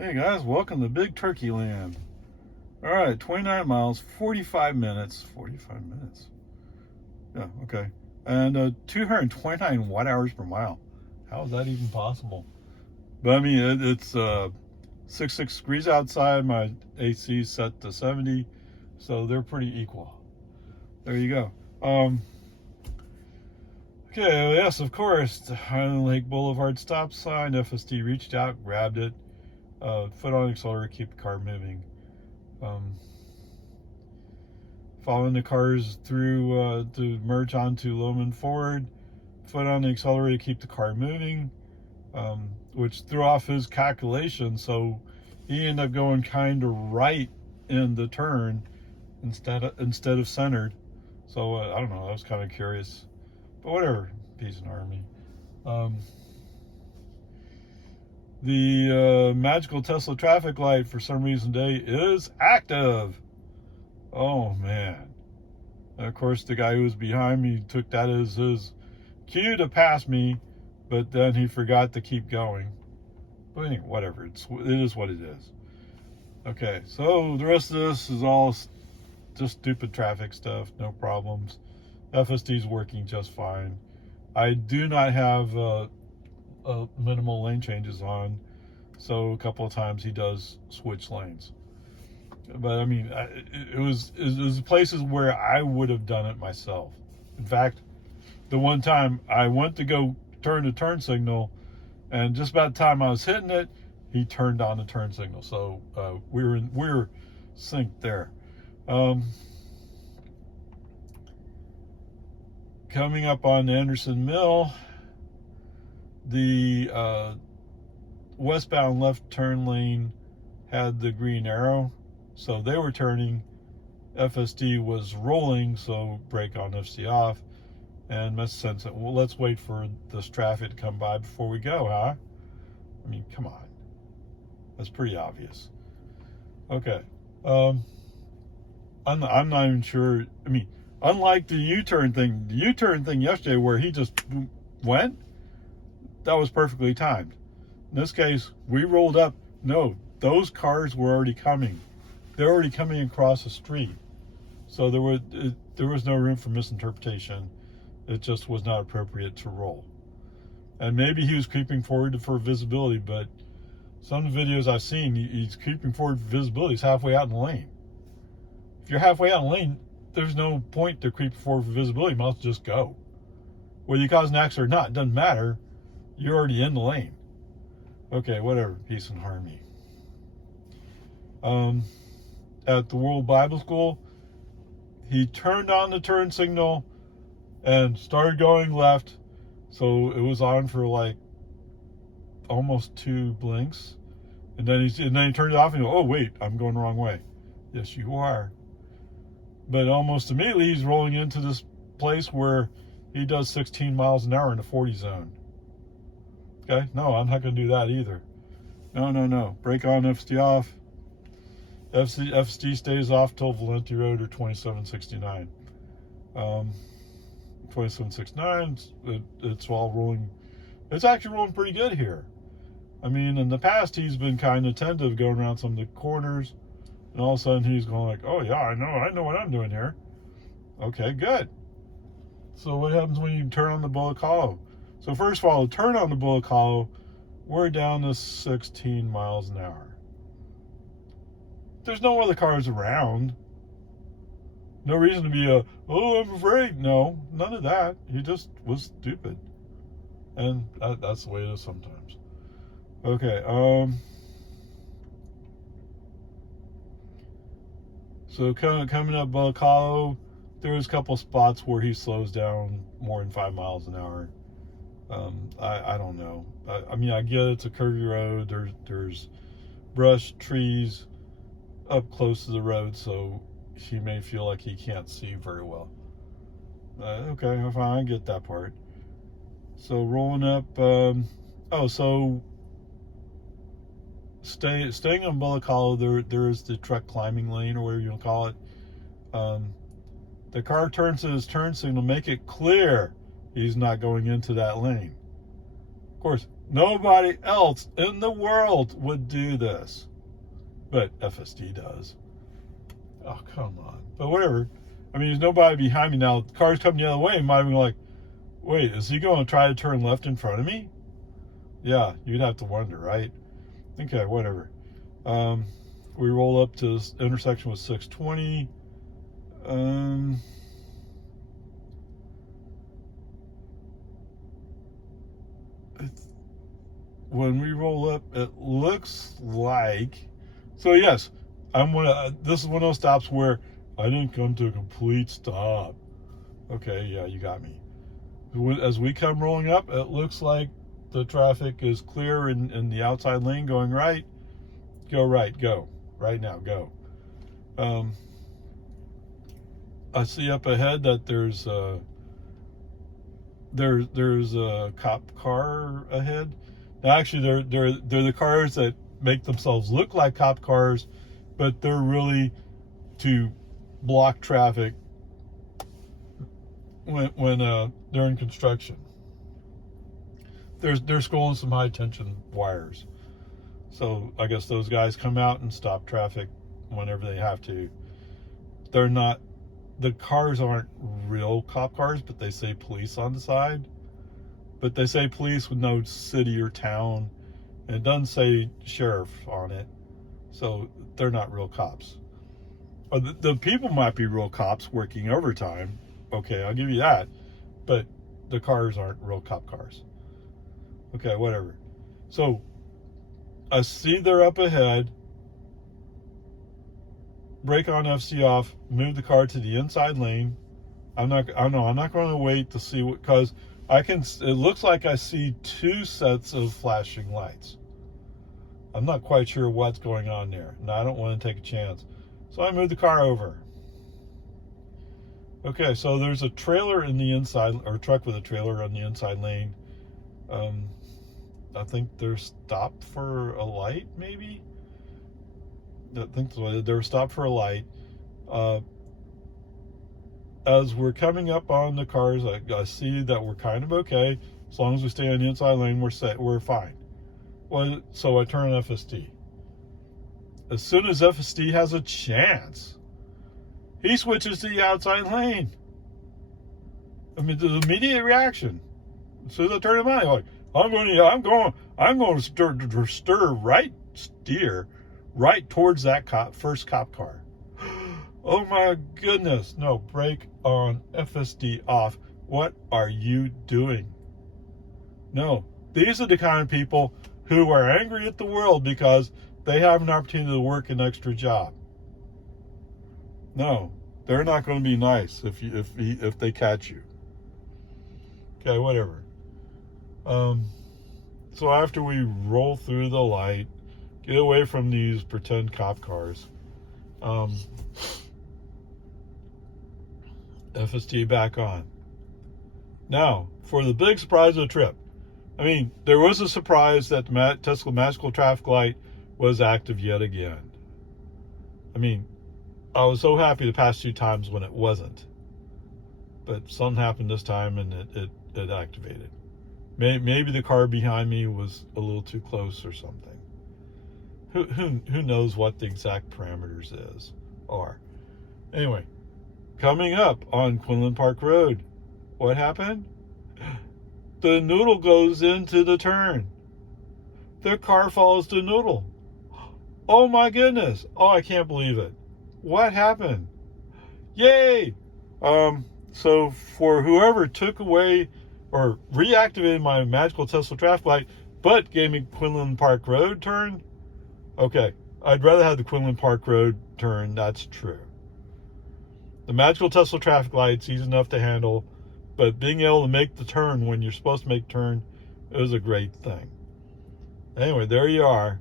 Hey guys, welcome to Big Turkey Land. Alright, 29 miles, 45 minutes. 45 minutes? Yeah, okay. And 229 watt hours per mile. How is that even possible? But I mean, it's 66 degrees outside. My AC set to 70, so they're pretty equal. There you go. Okay, yes, of course. The Highland Lake Boulevard stop sign. FSD reached out, grabbed it. Foot on accelerator, keep the car moving. Following the cars through to merge onto Loman Ford. Foot on the accelerator, keep the car moving, which threw off his calculation. So he ended up going kind of right in the turn instead of centered. So I don't know. I was kind of curious, but whatever. Peace and harmony. The magical Tesla traffic light for some reason today is active. Oh man. And of course the guy who was behind me took that as his cue to pass me, but then he forgot to keep going. But anyway, whatever. It is what it is. Okay, so the rest of this is all just stupid traffic stuff, no problems. FSD's working just fine. I do not have minimal lane changes on, so a couple of times he does switch lanes. But I mean, it was places where I would have done it myself. In fact, the one time I went to go turn the turn signal, and just about the time I was hitting it, he turned on the turn signal. So we were synced there. Coming up on Anderson Mill, the westbound left turn lane had the green arrow, so they were turning. FSD was rolling, so brake on, FC off, and must sense that, well, let's wait for this traffic to come by before we go, huh? I mean, come on. That's pretty obvious. Okay. I'm not even sure. I mean, unlike the U-turn thing yesterday where he just went, that was perfectly timed. In this case, we rolled up. No, those cars were already coming. They're already coming across the street. So there was no room for misinterpretation. It just was not appropriate to roll. And maybe he was creeping forward for visibility, but some of the videos I've seen, he's creeping forward for visibility. He's halfway out in the lane. If you're halfway out in the lane, there's no point to creep forward for visibility. You might as well just go. Whether you cause an accident or not, it doesn't matter. You're already in the lane. Okay, whatever. Peace and harmony. At the World Bible School, he turned on the turn signal and started going left. So it was on for like almost 2 blinks. And then he turned it off and he goes, oh wait, I'm going the wrong way. Yes, you are. But almost immediately he's rolling into this place where he does 16 miles an hour in the 40 zone. Okay, no, I'm not going to do that either. No. Brake on, FSD off. FSD stays off till Valenti Road or 2769. 2769, it's all rolling. It's actually rolling pretty good here. I mean, in the past, he's been kind of tentative going around some of the corners. And all of a sudden, he's going like, oh, yeah, I know what I'm doing here. Okay, good. So what happens when you turn on the Bullock Hollow? So first of all, turn on the Bullock Hollow, we're down to 16 miles an hour. There's no other cars around. No reason to be oh, I'm afraid. No, none of that. He just was stupid. And that's the way it is sometimes. Okay, so coming up Bullock Hollow, there's a couple spots where he slows down more than 5 miles an hour. I don't know. I mean, I get it's a curvy road. There's brush, trees up close to the road, so he may feel like he can't see very well. Okay, fine, I get that part. So rolling up. So staying on Bullock Hollow, there is the truck climbing lane, or whatever you want to call it. The car turns to his turn signal, make it clear he's not going into that lane. Of course, Nobody else in the world would do this. But FSD does. Oh, come on. But whatever. I mean, there's nobody behind me now. The car's coming the other way. Might be like, wait, is he going to try to turn left in front of me? Yeah, you'd have to wonder, right? Okay, whatever. We roll up to this intersection with 620. When we roll up, it looks like. So yes, this is one of those stops where I didn't come to a complete stop. Okay, yeah, you got me. As we come rolling up, it looks like the traffic is clear in the outside lane going right. Go right, go. Right now, go. I see up ahead that there's a cop car ahead. Now, actually, they're the cars that make themselves look like cop cars, but they're really to block traffic when they're in construction. They're scrolling some high tension wires. So I guess those guys come out and stop traffic whenever they have to. They're not, the cars aren't real cop cars, but they say police on the side. But they say police with no city or town, and it doesn't say sheriff on it. So they're not real cops. Or the people might be real cops working overtime. Okay, I'll give you that. But the cars aren't real cop cars. Okay, whatever. So I see they're up ahead. Brake on, FC off, move the car to the inside lane. I'm not going to wait to see what, because it looks like I see two sets of flashing lights. I'm not quite sure what's going on there, and I don't want to take a chance. So I move the car over. Okay, so there's a trailer in the inside, or a truck with a trailer on the inside lane. I think they're stopped for a light, maybe? I think they're stopped for a light. As we're coming up on the cars, I see that we're kind of okay. As long as we stay on the inside lane, we're fine. Well, so I turn on FSD. As soon as FSD has a chance, he switches to the outside lane. I mean, the immediate reaction. As soon as I turn him on, like, I'm going to steer right towards that first cop car. Oh my goodness! No, brake on, FSD off. What are you doing? No, these are the kind of people who are angry at the world because they have an opportunity to work an extra job. No, they're not going to be nice if they catch you. Okay, whatever. So after we roll through the light, get away from these pretend cop cars, FSD back on. Now, for the big surprise of the trip. I mean, there was a surprise that the Tesla magical traffic light was active yet again. I mean, I was so happy the past 2 times when it wasn't. But something happened this time and it activated. Maybe the car behind me was a little too close or something. Who knows what the exact parameters are. Anyway, coming up on Quinlan Park Road, what happened? The noodle goes into the turn. The car follows the noodle. Oh my goodness. Oh, I can't believe it. What happened? Yay! So for whoever took away or reactivated my magical Tesla traffic light, but gave me Quinlan Park Road turn, okay, I'd rather have the Quinlan Park Road turn, that's true. The magical Tesla traffic light's easy enough to handle, but being able to make the turn when you're supposed to make the turn is a great thing. Anyway, there you are.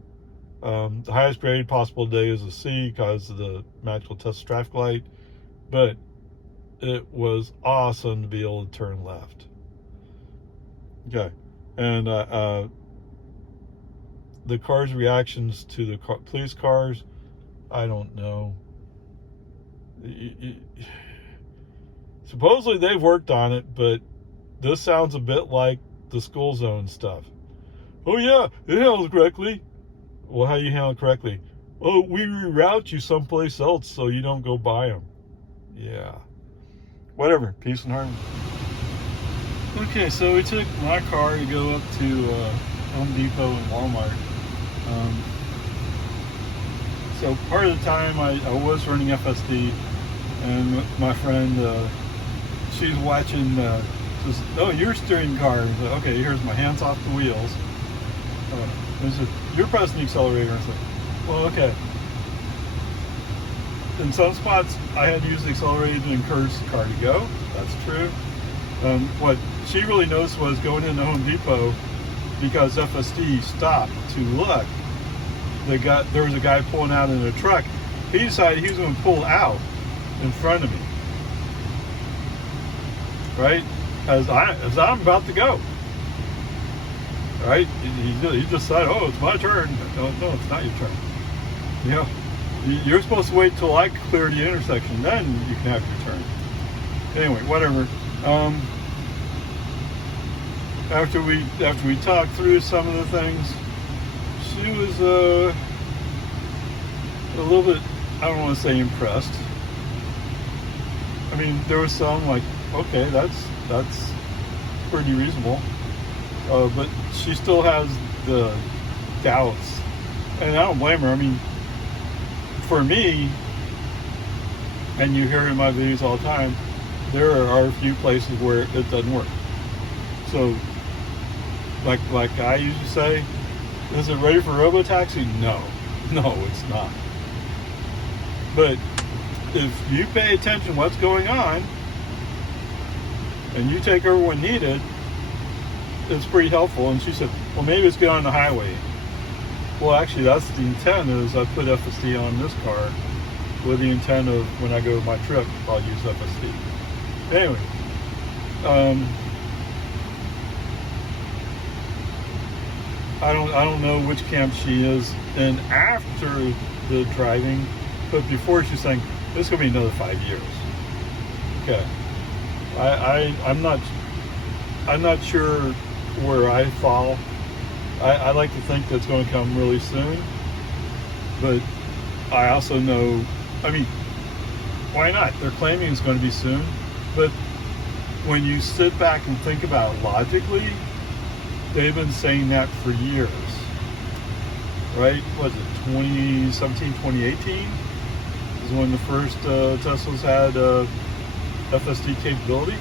The highest grade possible today is a C because of the magical Tesla traffic light, but it was awesome to be able to turn left. Okay, and the car's reactions to the police cars, I don't know. Supposedly they've worked on it, but this sounds a bit like the school zone stuff. Oh yeah, it handles correctly. Well, how do you handle it correctly? Oh, we reroute you someplace else so you don't go buy them. Yeah. Whatever. Peace and harmony. Okay, so we took my car to go up to Home Depot and Walmart. So part of the time I was running FSD, and my friend, she's watching, says, oh, you're steering the car. Like, okay, here's my hands off the wheels. You're pressing the accelerator. I said, well, okay. In some spots, I had to use the accelerator to encourage the car to go. That's true. What she really noticed was going into Home Depot, because FSD stopped to look. There was a guy pulling out in a truck. He decided he was going to pull out in front of me, right? As I'm about to go. Right? He decided, oh, it's my turn. No, it's not your turn. You know, you're supposed to wait till I clear the intersection, then you can have your turn. Anyway, whatever. After we talked through some of the things, she was a little bit, I don't want to say impressed. I mean, there was some like, okay, that's pretty reasonable. But she still has the doubts, and I don't blame her. I mean, for me, and you hear in my videos all the time, there are a few places where it doesn't work. So, like I used to say, is it ready for robotaxi? No, it's not. But if you pay attention to what's going on, and you take over when needed, it's pretty helpful. And she said, well, maybe it's get on the highway. Well, actually, that's the intent, is I put FSD on this car with the intent of when I go to my trip, I'll use FSD. Anyway, I don't know which camp she is in after the driving, but before she's saying, this is going to be another 5 years. Okay. I'm not sure where I fall. I like to think that's going to come really soon, but I also know, I mean, why not? They're claiming it's going to be soon, but when you sit back and think about it logically, they've been saying that for years, right? Was it 2017, 2018 is when the first Teslas had FSD capability?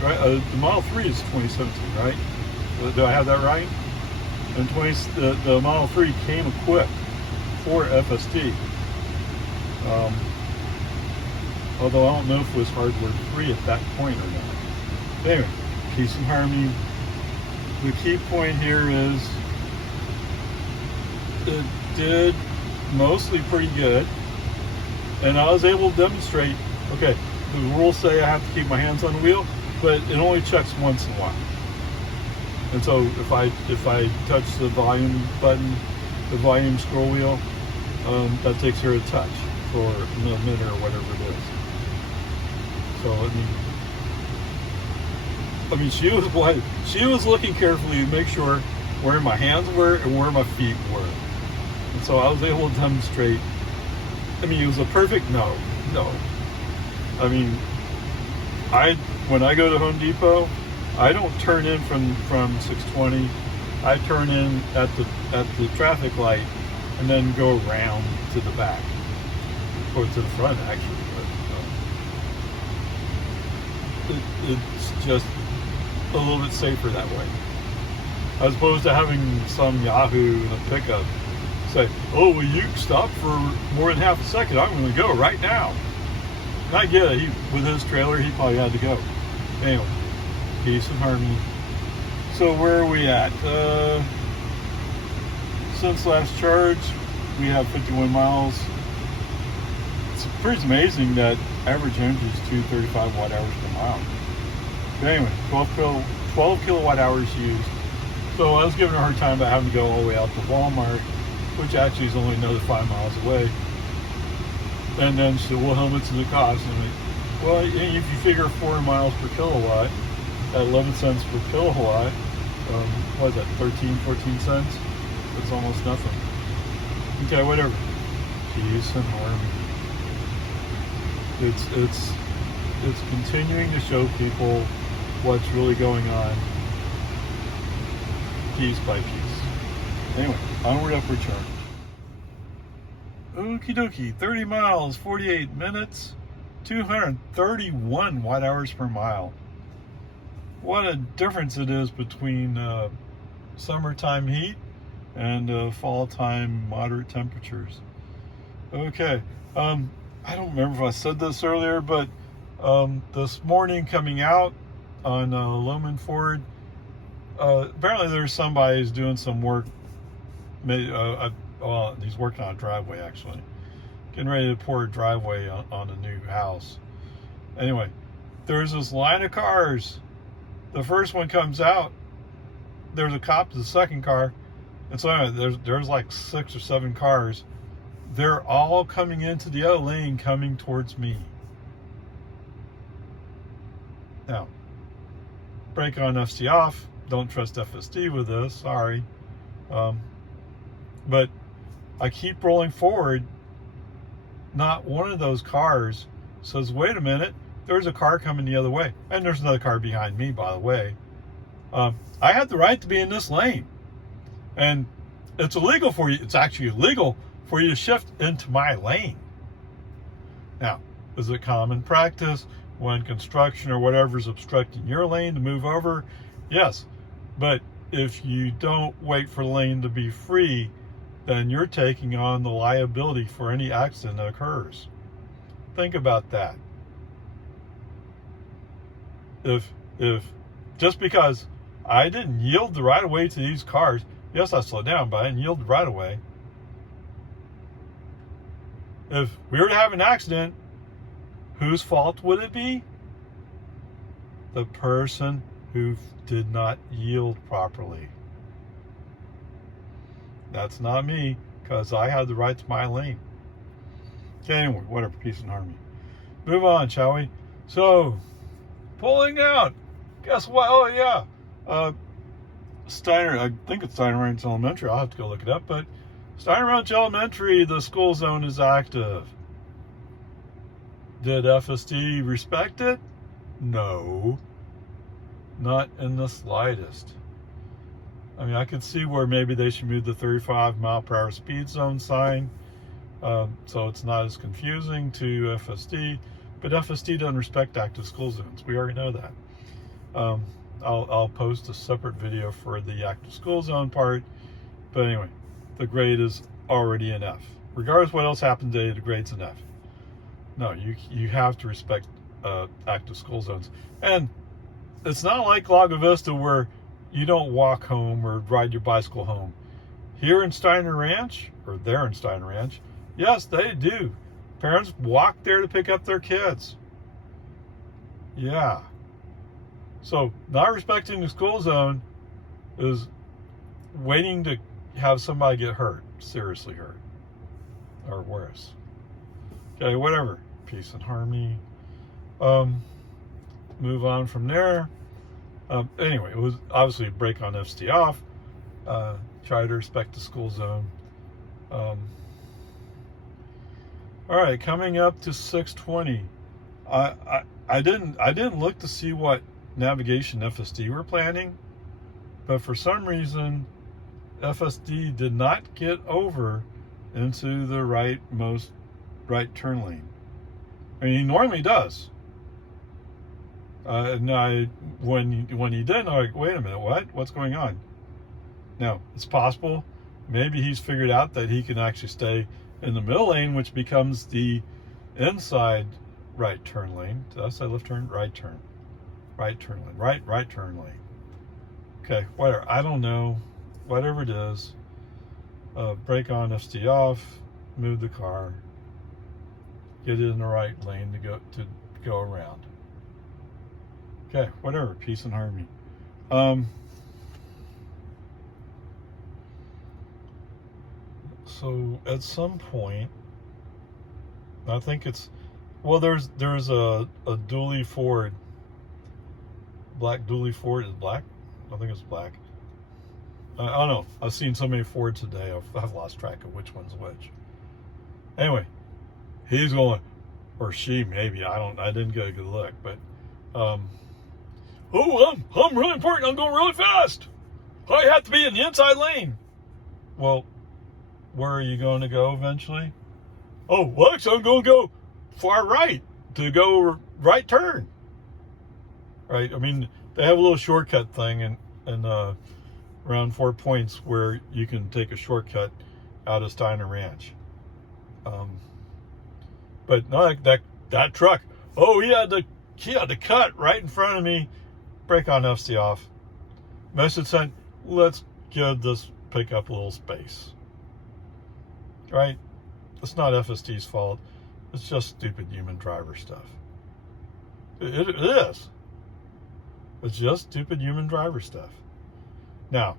Right, the Model 3 is 2017, right? Do I have that right? And the Model 3 came equipped for FSD. Although I don't know if it was hardware free at that point or not. But anyway, peace and harmony. The key point here is it did mostly pretty good, and I was able to demonstrate. Okay, the rules say I have to keep my hands on the wheel, but it only checks once in a while. And so if I touch the volume button, the volume scroll wheel, that takes care of the touch for a minute or whatever it is. So I mean, she was looking carefully to make sure where my hands were and where my feet were. And so I was able to demonstrate. I mean, it was a perfect no. I mean, when I go to Home Depot, I don't turn in from 620. I turn in at the traffic light and then go around to the back, or to the front actually. But it's just a little bit safer that way, as opposed to having some Yahoo in a pickup say, "Oh, well, you stop for more than half a second. I'm going to go right now." And I get it. With his trailer, he probably had to go. Anyway, peace and harmony. So where are we at? Since last charge, we have 51 miles. It's pretty amazing that average energy is 235 watt hours per mile. But anyway, 12 kilowatt hours used. So I was giving her a hard time about having to go all the way out to Walmart, which actually is only another 5 miles away. And then she said, well, how much does it cost? And I'm like, well, if you figure 4 miles per kilowatt at 11 cents per kilowatt, what is that, 13, 14 cents? It's almost nothing. Okay, whatever. Peace and harmony. It's continuing to show people what's really going on, piece by piece. Anyway, onward, upward charge. Okie dokie, 30 miles, 48 minutes, 231 watt hours per mile. What a difference it is between summertime heat and fall time moderate temperatures. Okay, I don't remember if I said this earlier, but this morning coming out on Loman Ford, apparently there's somebody who's doing some work. Well, he's working on a driveway, actually. Getting ready to pour a driveway on a new house. Anyway, there's this line of cars. The first one comes out. There's a cop to the second car. And so anyway, there's like 6 or 7 cars. They're all coming into the other lane, coming towards me. Now, brake on, FSD off. Don't trust FSD with this, sorry. But I keep rolling forward. Not one of those cars says, wait a minute, there's a car coming the other way. And there's another car behind me, by the way. I had the right to be in this lane. And it's illegal for you. It's actually illegal for you to shift into my lane. Now, is it common practice when construction or whatever is obstructing your lane to move over? Yes. But if you don't wait for the lane to be free, then you're taking on the liability for any accident that occurs. Think about that. If just because I didn't yield the right of way to these cars, yes, I slowed down, but I didn't yield the right of way. If we were to have an accident, whose fault would it be? The person who did not yield properly. That's not me, because I had the right to my lane. Okay, anyway, whatever, peace and harmony. Move on, shall we? So, pulling out. Guess what? Oh, yeah. Steiner, I think it's Steiner Ranch Elementary. I'll have to go look it up, but Steiner Ranch Elementary, the school zone is active. Did FSD respect it? No. Not in the slightest. I mean, I could see where maybe they should move the 35 mile per hour speed zone sign, so it's not as confusing to FSD, but FSD doesn't respect active school zones. We already know that. I'll post a separate video for the active school zone part, but anyway, the grade is already an F. Regardless of what else happened today, the grade's an F. No, you have to respect active school zones. And it's not like Lago Vista where you don't walk home or ride your bicycle home. Here in Steiner Ranch, or there in Steiner Ranch, yes, they do. Parents walk there to pick up their kids. Yeah. So not respecting the school zone is waiting to have somebody get hurt, seriously hurt, or worse. Okay, whatever. Peace and harmony. Move on from there. Anyway, it was obviously a brake on, FSD off. Try to respect the school zone. All right, coming up to 620. I didn't look to see what navigation FSD were planning, but for some reason FSD did not get over into the right turn lane. I mean, he normally does. And when he didn't, I'm like, wait a minute, what's going on? Now, it's possible maybe he's figured out that he can actually stay in the middle lane, which becomes the inside right turn lane. Did I say left turn? Right turn. Right turn lane. Right turn lane. Okay, whatever. I don't know. Whatever it is. Brake on, FSD off. Move the car. Get it in the right lane to go around. Okay, whatever. Peace and harmony. So at some point, I think it's, well, there's a dually Ford, black dually Ford. Is black? I think it's black. I don't know. I've seen so many Fords today, I've lost track of which one's which. Anyway, he's going, or she maybe, I didn't get a good look, but, oh, I'm really important, I'm going really fast. I have to be in the inside lane. Well, where are you going to go eventually? Oh, well, actually, I'm going to go far right to go right turn. Right? I mean, they have a little shortcut thing and around 4 Points where you can take a shortcut out of Steiner Ranch. But no, that truck, oh, he had to cut right in front of me, brake on FSD off. Message sent, let's give this pickup a little space. Right? It's not FSD's fault. It's just stupid human driver stuff. It is. It's just stupid human driver stuff. Now,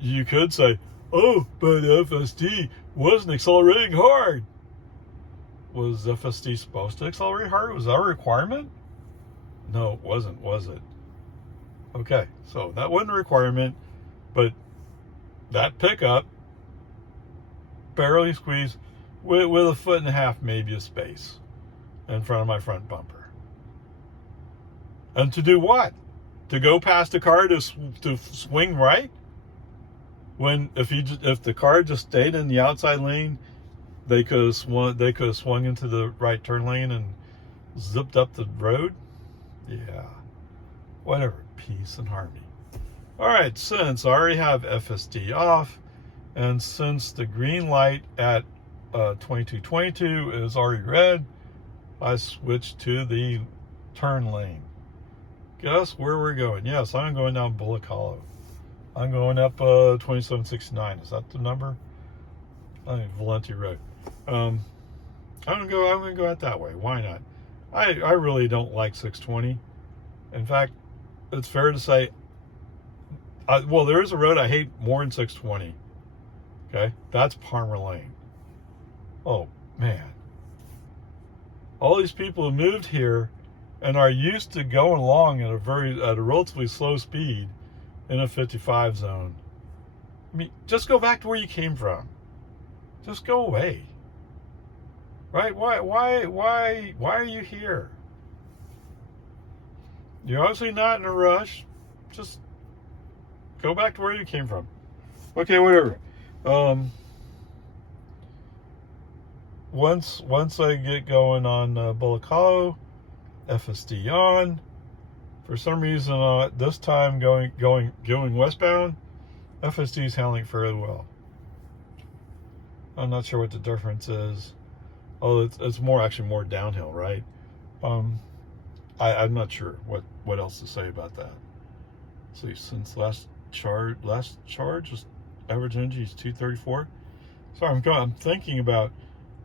you could say, oh, but FSD wasn't accelerating hard. Was FSD supposed to accelerate hard? Was that a requirement? No, it wasn't, was it? Okay, so that wasn't a requirement, but that pickup barely squeezed with 1.5 feet maybe of space in front of my front bumper. And to do what? To go past the car to swing right? When if the car just stayed in the outside lane, they could have swung into the right turn lane and zipped up the road. Yeah, whatever, peace and harmony. All right, since I already have FSD off, and since the green light at 2222 is already red, I switched to the turn lane. Guess where we're going? Yes, I'm going down Bullock Hollow. I'm going up 2769. Is that the number? I think Valenti Road. I'm gonna go out that way. Why not? I really don't like 620. In fact, it's fair to say, well, there is a road I hate more than 620. Okay, that's Palmer Lane. Oh man, all these people who moved here and are used to going along at a relatively slow speed in a 55 zone. I mean, just go back to where you came from. Just go away. Right? Why are you here? You're obviously not in a rush. Just go back to where you came from. Okay, whatever. Once I get going on Bullock Hollow, FSD on. For some reason, this time going westbound, FSD is handling fairly well. I'm not sure what the difference is. Oh, it's actually more downhill, right? I'm not sure what else to say about that. Let's see, since last charge was average energy is 234. Sorry, I'm thinking about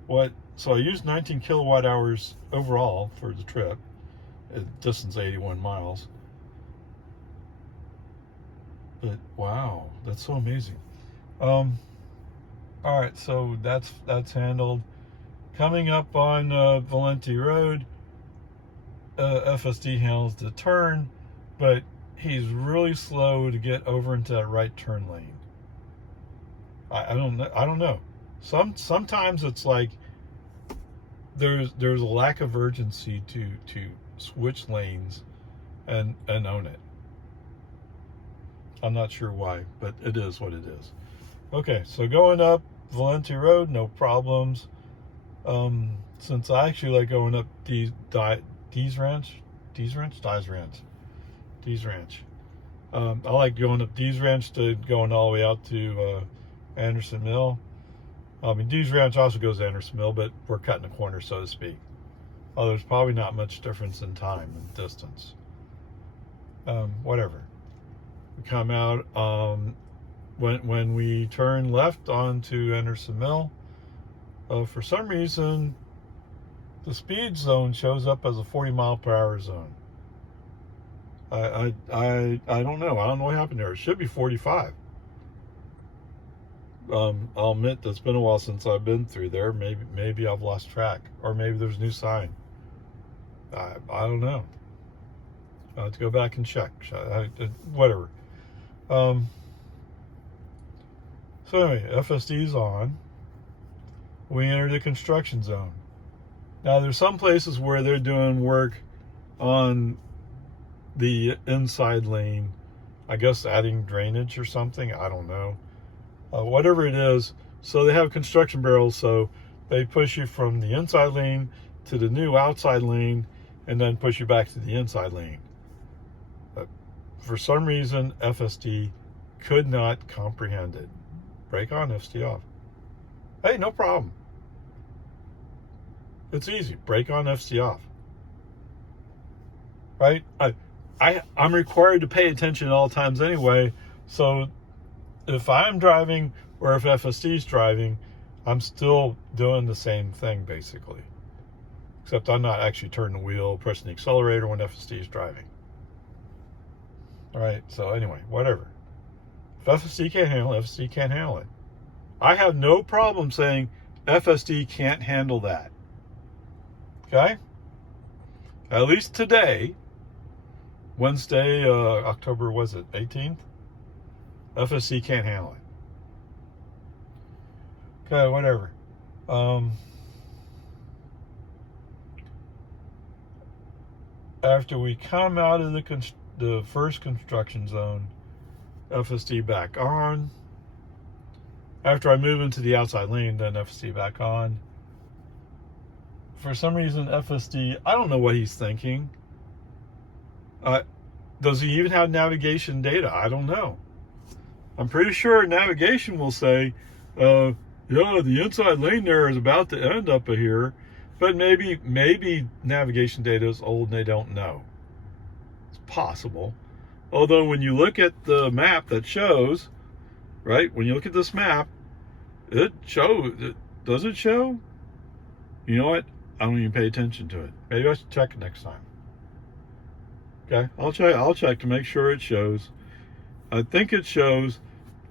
what. So I used 19 kilowatt hours overall for the trip. Distance 81 miles. But wow, that's so amazing. All right, so that's handled. Coming up on Valenti Road, FSD handles the turn, but he's really slow to get over into that right turn lane. I don't know. Sometimes it's like there's a lack of urgency to switch lanes and own it. I'm not sure why, but it is what it is. Okay, so going up Valenti Road, no problems. Since I actually like going up Dees Ranch. I like going up Dees Ranch to going all the way out to Anderson Mill. I mean, Dees Ranch also goes to Anderson Mill, but we're cutting a corner, so to speak. Oh, there's probably not much difference in time and distance. Whatever. We come out, when we turn left onto Anderson Mill, for some reason, the speed zone shows up as a 40-mile-per-hour zone. I don't know. I don't know what happened there. It should be 45. I'll admit that's been a while since I've been through there. Maybe I've lost track, or maybe there's a new sign. I don't know. I have to go back and check. Whatever. So anyway, FSD is on. We enter the construction zone. Now there's some places where they're doing work on the inside lane. I guess adding drainage or something. I don't know. Whatever it is. So they have construction barrels. So they push you from the inside lane to the new outside lane and then push you back to the inside lane. But for some reason, FSD could not comprehend it. Brake on, FSD off. Hey, no problem. It's easy. Brake on, FSD off. Right? I'm required to pay attention at all times anyway. So if I'm driving or if FSD is driving, I'm still doing the same thing basically. Except I'm not actually turning the wheel, pressing the accelerator when FSD is driving. All right. So anyway, whatever. If FSD can't handle it, FSD can't handle it. I have no problem saying FSD can't handle that. Okay? At least today, Wednesday, October, was it 18th? FSD can't handle it. Okay, whatever. After we come out of the first construction zone, FSD back on. After I move into the outside lane, then FSD back on. For some reason, FSD, I don't know what he's thinking. Does he even have navigation data? I don't know. I'm pretty sure navigation will say, yeah, the inside lane there is about to end up here. But maybe navigation data is old and they don't know. It's possible. Although when you look at the map that shows, right, when you look at this map, it shows, does it show? You know what? I don't even pay attention to it. Maybe I should check it next time. Okay, I'll check to make sure it shows. I think it shows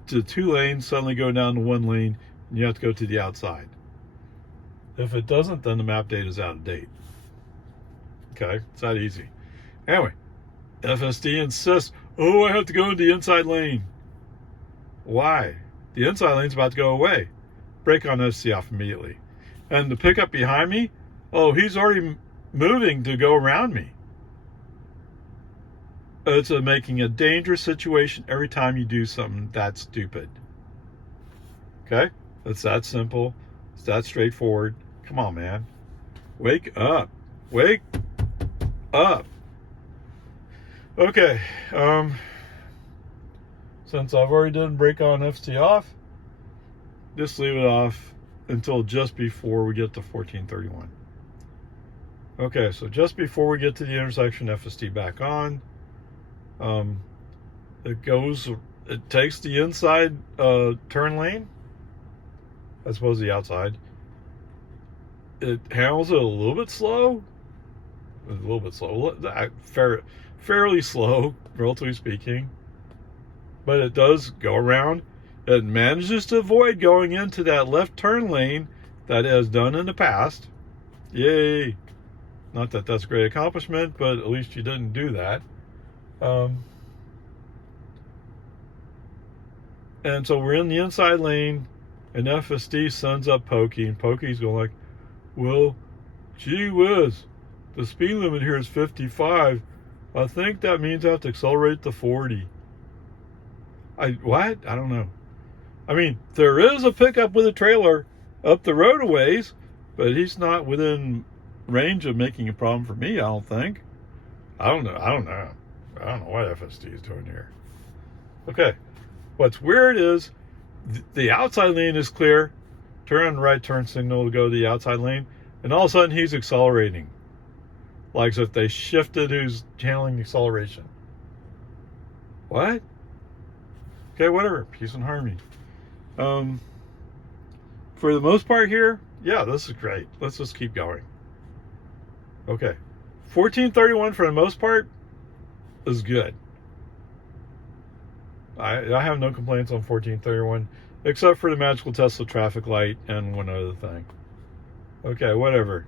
the 2 lanes suddenly go down to 1 lane and you have to go to the outside. If it doesn't, then the map data is out of date. Okay, it's that easy. Anyway, FSD insists, oh, I have to go into the inside lane. Why? The inside lane's about to go away. Brake on FSD off immediately. And the pickup behind me, oh, he's already moving to go around me. It's making a dangerous situation every time you do something that stupid. Okay? It's that simple. It's that straightforward. Come on, man. Wake up. Wake up. Okay. Since I've already done brake on FSD off, just leave it off until just before we get to 1431. Okay, so just before we get to the intersection, FSD back on. It takes the inside turn lane, as opposed to the outside. It handles it a little bit slow. Fairly slow, relatively speaking. But it does go around. It manages to avoid going into that left turn lane that it has done in the past. Yay! Not that that's a great accomplishment, but at least you didn't do that. And so we're in the inside lane, and FSD sends up Pokey, and Pokey's going like, well, gee whiz, the speed limit here is 55. I think that means I have to accelerate to 40. What? I don't know. I mean, there is a pickup with a trailer up the road a ways, but he's not within range of making a problem for me, I don't think. I don't know what FSD is doing here. Okay. What's weird is the outside lane is clear. Turn on the right turn signal to go to the outside lane. And all of a sudden he's accelerating. Like as if they shifted who's handling the acceleration. What? Okay, whatever. Peace and harmony. For the most part here, yeah, this is great. Let's just keep going. Okay. 1431 for the most part is good. I have no complaints on 1431, except for the magical Tesla traffic light and one other thing. Okay, whatever.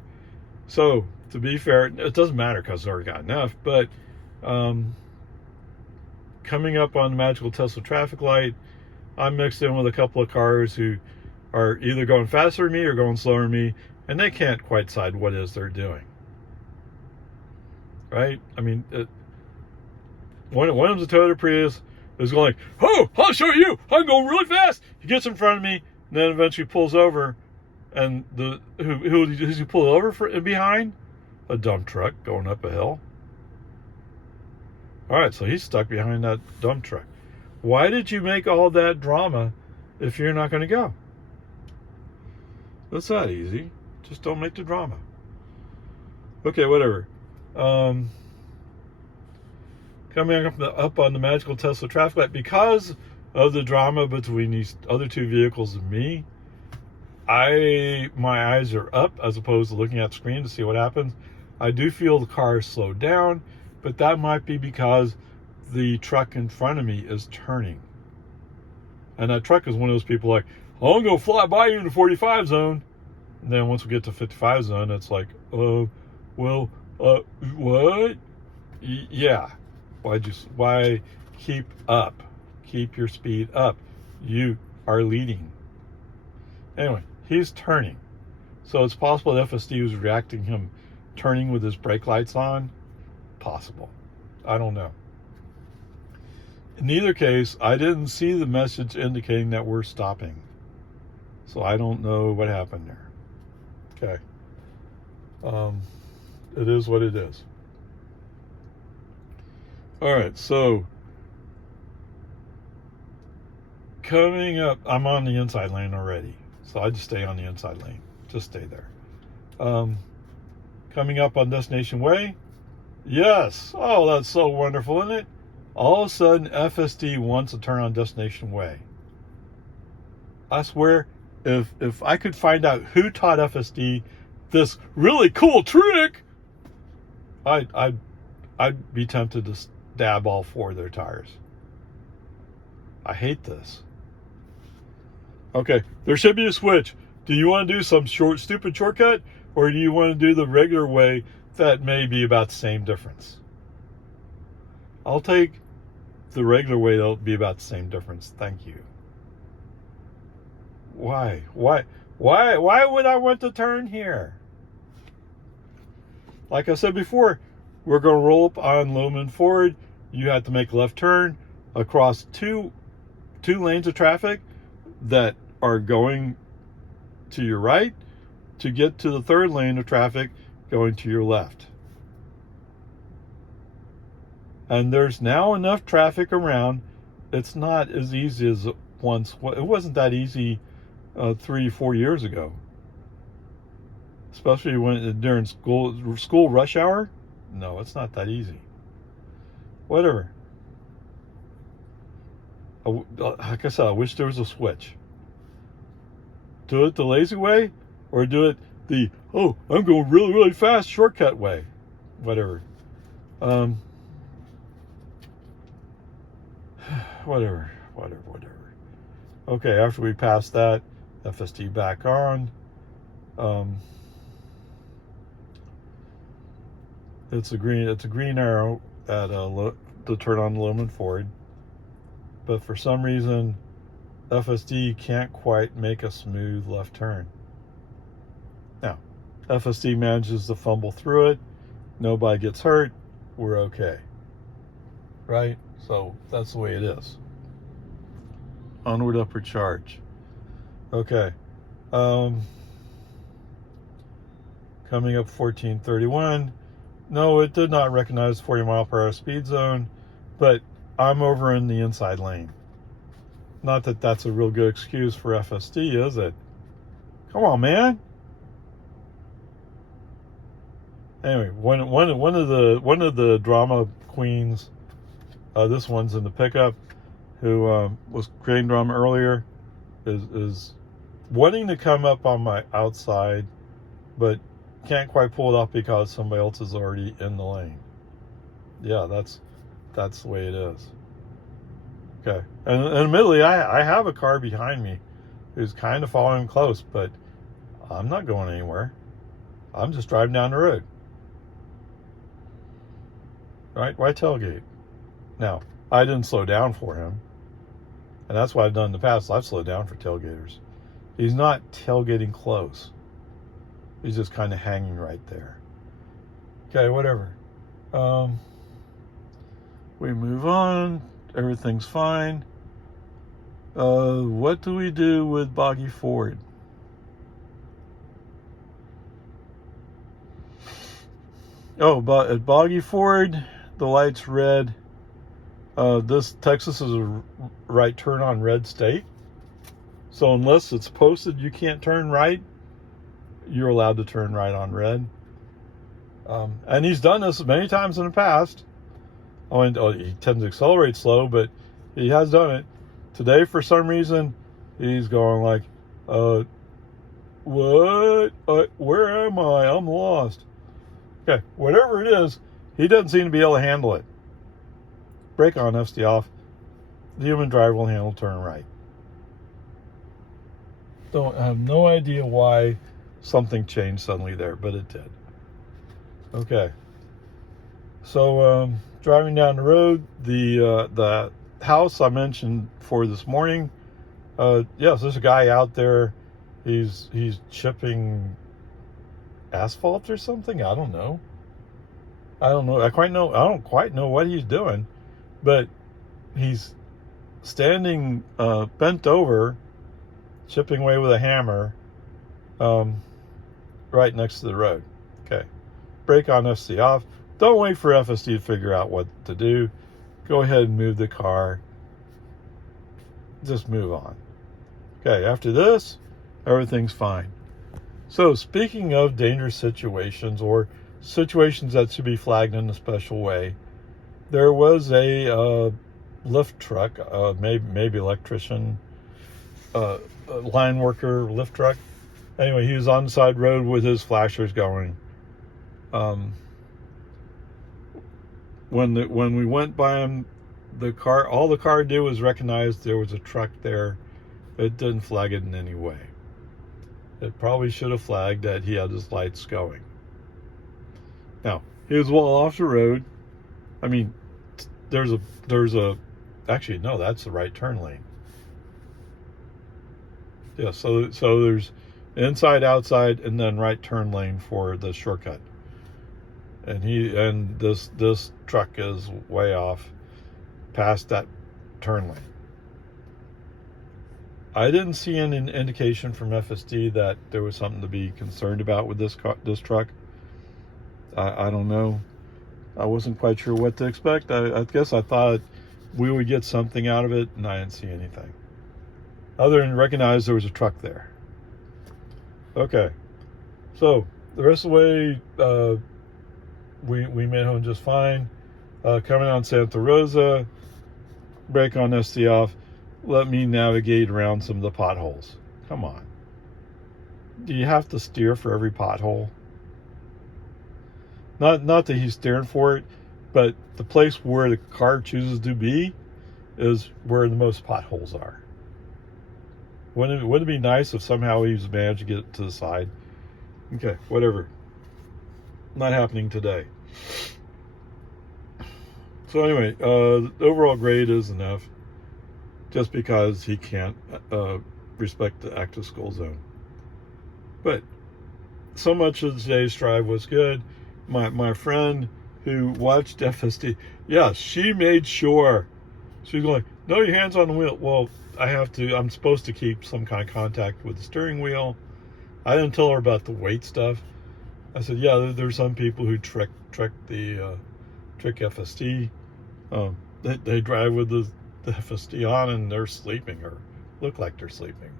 So, to be fair, it doesn't matter because it's already got enough, but coming up on the magical Tesla traffic light, I'm mixed in with a couple of cars who are either going faster than me or going slower than me, and they can't quite decide what it is they're doing. Right? I mean, one of them's a Toyota Prius, is going like, oh, I'll show you, I'm going really fast. He gets in front of me, and then eventually pulls over, and who does he pull over behind? A dump truck going up a hill. All right, so he's stuck behind that dump truck. Why did you make all that drama if you're not going to go? That's not easy. Just don't make the drama. Okay, whatever. Coming up on the magical Tesla traffic light, because of the drama between these other two vehicles and me, my eyes are up as opposed to looking at the screen to see what happens. I do feel the car slowed down, but that might be because the truck in front of me is turning. And that truck is one of those people like, I'm going to fly by you in the 45 zone. And then once we get to 55 zone, it's like, what? Yeah. Why keep up? Keep your speed up. You are leading. Anyway, he's turning. So it's possible that FSD was reacting him turning with his brake lights on. Possible. I don't know. In either case, I didn't see the message indicating that we're stopping. So I don't know what happened there. Okay. It is what it is. All right, so coming up, I'm on the inside lane already. So I just stay on the inside lane. Just stay there. Coming up on Destination Way. Yes. Oh, that's so wonderful, isn't it? All of a sudden, FSD wants to turn on Destination Way. I swear, if I could find out who taught FSD this really cool trick, I'd be tempted to dab all four of their tires. I hate this. Okay, there should be a switch. Do you want to do some stupid shortcut, or do you want to do the regular way that may be about the same difference? I'll take the regular way that'll be about the same difference. Thank you. Why would I want to turn here? Like I said before, we're going to roll up on Loman Ford. You have to make a left turn across two lanes of traffic that are going to your right to get to the third lane of traffic going to your left. And there's now enough traffic around. It's not as easy as once. It wasn't that easy 3-4 years ago, especially during school rush hour. No, it's not that easy. Whatever. Like I said, I wish there was a switch. Do it the lazy way, or do it the, I'm going really, really fast shortcut way. Whatever. Whatever. Okay, after we pass that, FSD back on. It's a green arrow at to turn on the Loman Ford, but for some reason FSD can't quite make a smooth left turn. Now, FSD manages to fumble through it. Nobody gets hurt. We're okay. Right? So that's the way it is. Onward, upward charge. Okay. Coming up 1431. No, it did not recognize 40 mile per hour speed zone, but I'm over in the inside lane. Not that that's a real good excuse for FSD, is it? Come on, man. Anyway, one of the drama queens, this one's in the pickup, who was creating drama earlier, is wanting to come up on my outside, but can't quite pull it off because somebody else is already in the lane. Yeah, that's the way it is. Okay, and admittedly, I have a car behind me who's kind of following close, but I'm not going anywhere. I'm just driving down the road. Right? Why tailgate? Now, I didn't slow down for him. And that's what I've done in the past. I've slowed down for tailgaters. He's not tailgating close. He's just kind of hanging right there. Okay, whatever. We move on. Everything's fine. What do we do with Boggy Ford? Oh, but at Boggy Ford, the light's red. This Texas is a right turn on red state. So unless it's posted you can't turn right, you're allowed to turn right on red. And he's done this many times in the past. He tends to accelerate slow, but he has done it. Today, for some reason, he's going like, what? Where am I? I'm lost. Okay, whatever it is, he doesn't seem to be able to handle it. Brake on, FSD off. The human driver will handle turn right. I have no idea why something changed suddenly there, but it did. Okay. So driving down the road, the house I mentioned for this morning. Yes, there's a guy out there. He's chipping asphalt or something. I don't know. I don't quite know what he's doing, but he's standing bent over, chipping away with a hammer, right next to the road. Okay. Brake on, FSD off. Don't wait for FSD to figure out what to do. Go ahead and move the car. Just move on. Okay, after this, everything's fine. So speaking of dangerous situations or situations that should be flagged in a special way, there was a lift truck, maybe electrician, line worker lift truck. Anyway, he was on the side road with his flashers going. When we went by him, all the car did was recognize there was a truck there. It didn't flag it in any way. It probably should have flagged that he had his lights going. Now, he was well off the road. I mean, actually, no, that's the right turn lane. Yeah, so there's inside, outside, and then right turn lane for the shortcut. And this truck is way off past that turn lane. I didn't see any indication from FSD that there was something to be concerned about with this truck. I don't know. I wasn't quite sure what to expect. I guess I thought we would get something out of it, and I didn't see anything other than recognize there was a truck there. Okay, so the rest of the way, we made home just fine. Coming on Santa Rosa, brake on, FSD off. Let me navigate around some of the potholes. Come on. Do you have to steer for every pothole? Not that he's steering for it, but the place where the car chooses to be is where the most potholes are. Wouldn't it be nice if somehow he was managed to get to the side? Okay, whatever. Not happening today. So anyway, the overall grade is enough, just because he can't respect the active school zone. But so much of today's drive was good. My friend who watched FSD, yeah, she made sure. She's going, no, your hands on the wheel. Well, I'm supposed to keep some kind of contact with the steering wheel. I didn't tell her about the weight stuff. I said, yeah, there's some people who trick FSD. They drive with the FSD on and they're sleeping or look like they're sleeping.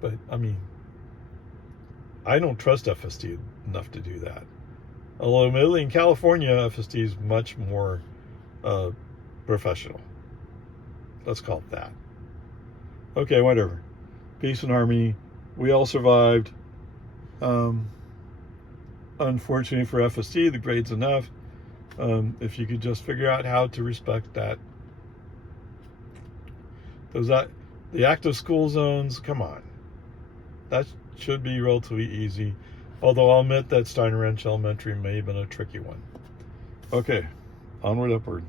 But I mean, I don't trust FSD enough to do that. Although admittedly in California, FSD is much more professional. Let's call it that. Okay, whatever. Peace and harmony. We all survived. Unfortunately for FSD, the grade's enough. If you could just figure out how to respect that. The active school zones, come on. That should be relatively easy. Although I'll admit that Steiner Ranch Elementary may have been a tricky one. Okay, onward, upward.